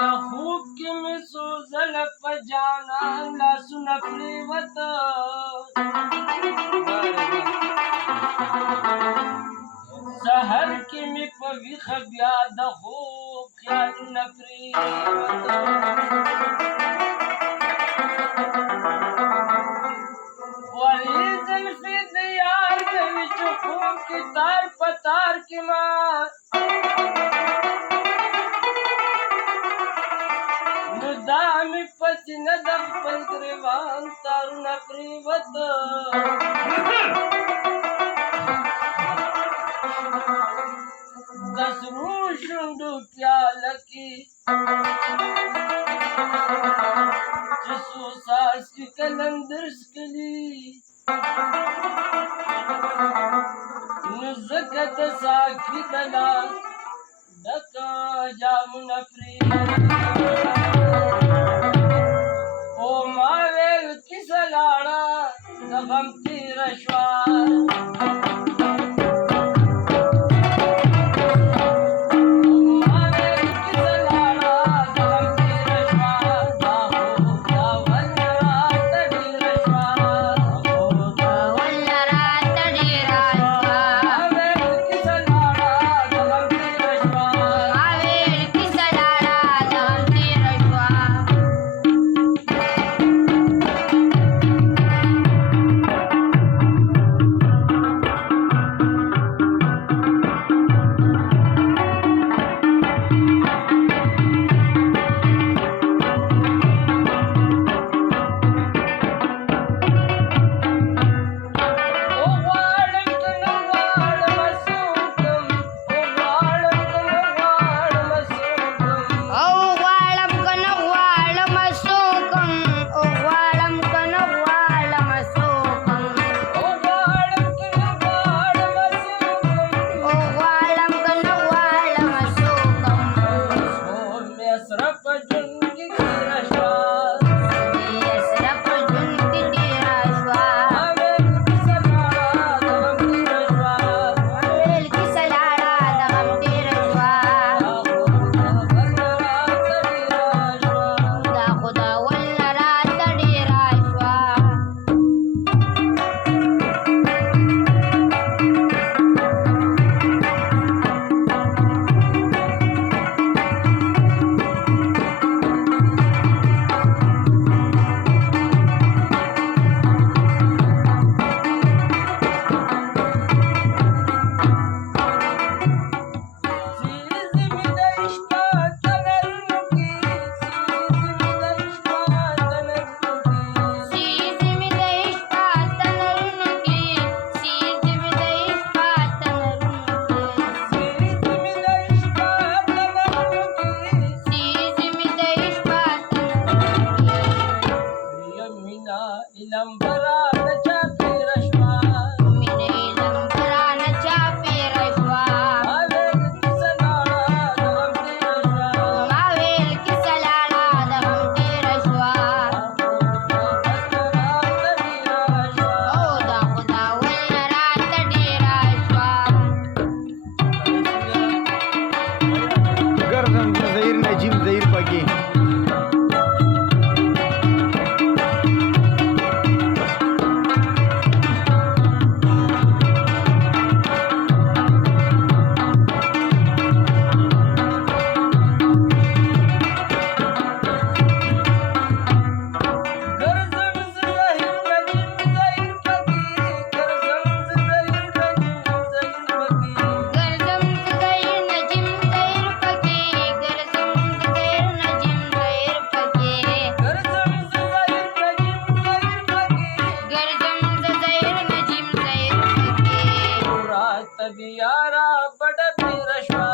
या खूब की में सूजन पजाना लहसुन प्रीवत सहर की में पवी खबिया खूब ख्याल नफरीवत वाली जुल्फी दियार के विच खूब की तार पतार की मां नुदामी पचिन दप्पल ग्रीवान तारुण प्रीवत दसरू शुंडू प्यालकी जिसू सास की कलंदर स्कली नुज़कत साकी दला दका जामुन प्रीवत ओ मावेल किसलाड़ा दगम तीरश्वा तबियारा बड़ रश्वा